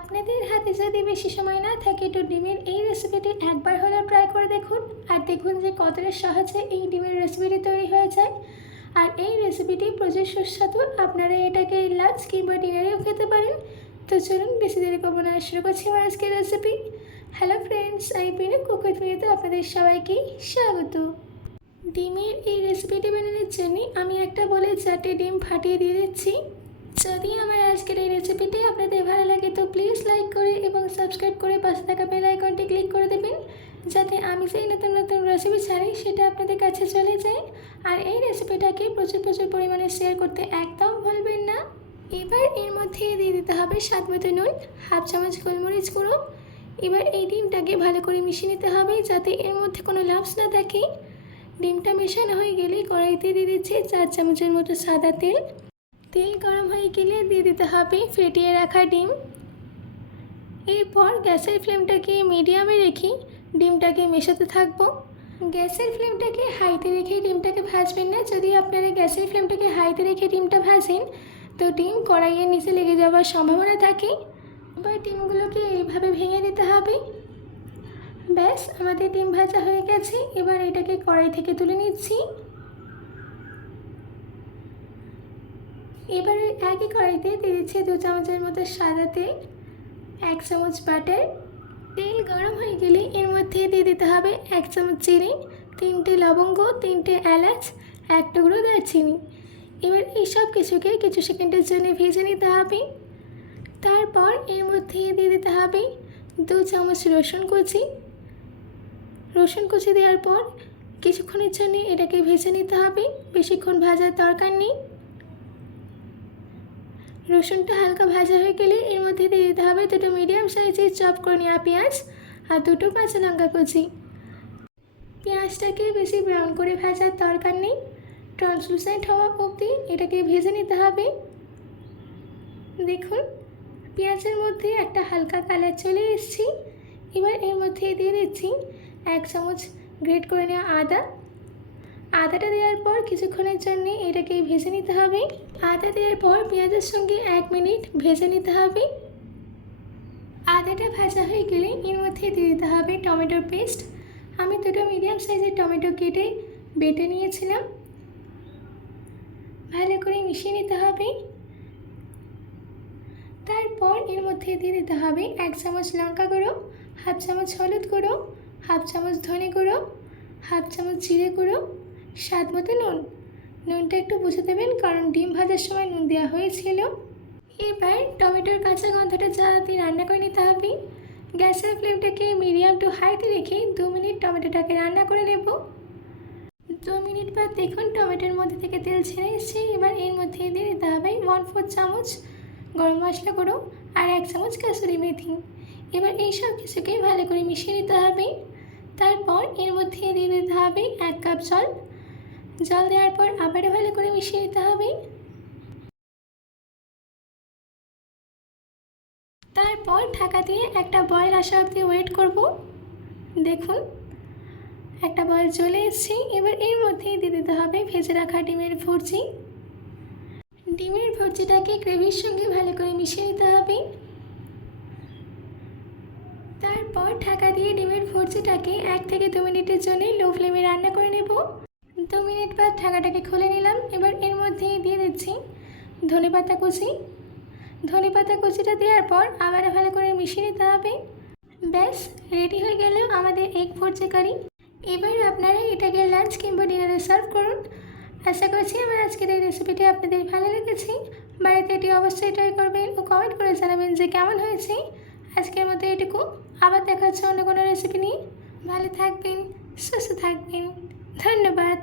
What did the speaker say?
আপনাদের হাতে যদি বেশি সময় না থাকে তো ডিমের এই রেসিপিটি একবার হলেও ট্রাই করে দেখুন আর দেখুন যে কতটা সহজে এই ডিমের রেসিপিটি তৈরি হয়ে যায়। আর এই রেসিপিটি প্রচুর সুস্বাদু, আপনারা এটাকে লাঞ্চ কিংবা ডিনারেও খেতে পারেন। তো চলুন বেশি দেরি করবো না, শুরু করছি আমার আজকের রেসিপি। হ্যালো ফ্রেন্ডস, আমি পিনু কুক উইথ মিনুতে আপনাদের সবাইকে স্বাগত। ডিমের এই রেসিপিটি বানানোর জন্য আমি একটা বলে 4টে ডিম ফাটিয়ে দিয়ে দিচ্ছি। যদি আমার আজকের এই রেসিপিটি আপনাদের ভালো লাগে তো প্লিজ লাইক করে এবং সাবস্ক্রাইব করে পাশে থাকা বেল আইকনটি ক্লিক করে দেবেন, যাতে আমি যেই নতুন নতুন রেসিপি ছাড়ি সেটা আপনাদের কাছে চলে যায়। আর এই রেসিপিটাকে প্রচুর পরিমাণে শেয়ার করতে একদম ভুলবেন না। এবার এর মধ্যে দিয়ে দিতে হবে স্বাদ মতো নুন, হাফ চামচ গোলমরিচ গুঁড়ো। এবার এই ডিমটাকে ভালো করে মিশিয়ে নিতে হবে যাতে এর মধ্যে কোনো লাম্পস না থাকে। ডিমটা মেশানো হয়ে গেলে কড়াইতে দিয়ে দিচ্ছি 4 চামচের মতো সাদা তেল। তেল গরম হয়ে গেলে দিয়ে দিতে হবে ফেটিয়ে রাখা ডিম। এরপর গ্যাসের ফ্লেমটাকে মিডিয়ামে রেখে ডিমটাকে মেশাতে থাকবো। গ্যাসের ফ্লেমটাকে হাইতে রেখে ডিমটাকে ভাজবেন না। যদি আপনারা গ্যাসের ফ্লেমটাকে হাইতে রেখে ডিমটা ভাজেন তো ডিম কড়াইয়ের নিচে লেগে যাওয়ার সম্ভাবনা থাকে। এবার ডিমগুলোকে এইভাবে ভেঙে দিতে হবে। ব্যাস, আমাদের ডিম ভাজা হয়ে গেছে। এবার এটাকে কড়াই থেকে তুলে নিচ্ছি। এবারে একই কড়াইতে দিয়ে দিচ্ছি 2 চামচের মতো সাদা তেল, 1 চামচ বাটার। তেল গরম হয়ে গেলে এর মধ্যে দিয়ে দিতে হবে 1 চামচ চিনি, 3টে লবঙ্গ, 3টে এলাচ, 1 টুকরো দারচিনি। এবার এই সব কিছুকে কিছু সেকেন্ডের জন্য ভেজে নিতে হবে। তারপর এর মধ্যে দিয়ে দিতে হবে 2 চামচ রসুন কুচি। রসুন কুচি দেওয়ার পর কিছুক্ষণের জন্য এটাকে ভেজে নিতে হবে, বেশিক্ষণ ভাজার দরকার নেই। রসুনটা হালকা ভাজা হয়ে গেলে এর মধ্যে দিয়ে দিতে হবে 2টো মিডিয়াম সাইজের চপ করে নেওয়া পেঁয়াজ আর 2টো কাঁচা লঙ্কা কুচি। পেঁয়াজটাকে বেশি ব্রাউন করে ভাজার দরকার নেই, ট্রান্সলুসেন্ট হওয়া অবধি এটাকে ভেজে নিতে হবে। দেখুন পেঁয়াজের মধ্যে একটা হালকা কালার চলে এসেছে। এবার এর মধ্যে দিয়ে দিচ্ছি 1 চামচ গ্রেট করে নেওয়া আদা। আদাটা দেওয়ার পর কিছুক্ষণের জন্য এটাকে ভেজে নিতে হবে। আদা দেওয়ার পর পেঁয়াজের সঙ্গে 1 মিনিট ভেজে নিতে হবে। আদাটা ভাজা হয়ে গেলে এর মধ্যে দিয়ে দিতে হবে টমেটোর পেস্ট। আমি 2টো মিডিয়াম সাইজের টমেটো কেটে বেটে নিয়েছিলাম। ভালো করে মিশিয়ে নিতে হবে। তারপর এর মধ্যে দিয়ে দিতে হবে 1 চামচ লঙ্কা গুঁড়ো, হাফ চামচ হলুদ গুঁড়ো, হাফ চামচ ধনে গুঁড়ো, হাফ চামচ জিরে গুঁড়ো, স্বাদ মতো নুন। নুনটা একটু বুঝে দেবেন কারণ ডিম ভাজার সময় নুন দেওয়া হয়েছিল। এবার টমেটোর কাঁচা গন্ধটা যাতে রান্না করে নিতে হবে। গ্যাসের ফ্লেমটাকে মিডিয়াম টু হাইতে রেখে 2 মিনিট টমেটোটাকে রান্না করে নেব। 2 মিনিট বাদ দেখুন টমেটোর মধ্যে থেকে তেল ছেড়ে এসেছে। এবার এর মধ্যে দিয়ে দিতে হবে 1/4 চামচ গরম মশলা গুঁড়ো আর 1 চামচ কাসুরি মেথি। এবার এই সব কিছুকে ভালো করে মিশিয়ে নিতে হবে। তারপর এর মধ্যে দিয়ে দিতে হবে 1 কাপ জল। জল দেওয়ার পর আবারও ভালো করে মিশিয়ে নিতে হবে। তারপর ঢাকা দিয়ে একটা বয়েল আসা অবধি ওয়েট করব। দেখুন একটা বয়েল চলে এসেছে। এবার এর মধ্যেই দিয়ে দিতে হবে ভেজে রাখা ডিমের ভুর্জি। ডিমের ভুর্জিটাকে গ্রেভির সঙ্গে ভালো করে মিশিয়ে নিতে হবে। তারপর ঢাকা দিয়ে ডিমের ভুর্জিটাকে 1 থেকে 2 মিনিটের জন্য লো ফ্লেমে রান্না করে নেব। 2 মিনিট বাদ ঢাকাটাকে খুলে নিলাম। এবার এর মধ্যেই দিয়ে দিচ্ছি ধনেপাতা কুচি। ধনেপাতা কুচিটা দেওয়ার পর আবার ভালো করে মিশিয়ে নিতে হবে। ব্যাস, রেডি হয়ে গেল আমাদের এগ ভুর্জি কারি। এবার আপনারা এটাকে লাঞ্চ কিংবা ডিনারে সার্ভ করুন। আশা করছি আমার আজকের এই রেসিপিটি আপনাদের ভালো লেগেছে। বাড়িতে এটি অবশ্যই ট্রাই করবেন ও কমেন্ট করে জানাবেন যে কেমন হয়েছে। আজকের মতো এটুকু, আবার দেখা হচ্ছে অন্য কোনো রেসিপি নিয়ে। ভালো থাকবেন, সুস্থ থাকবেন। ধন্যবাদ।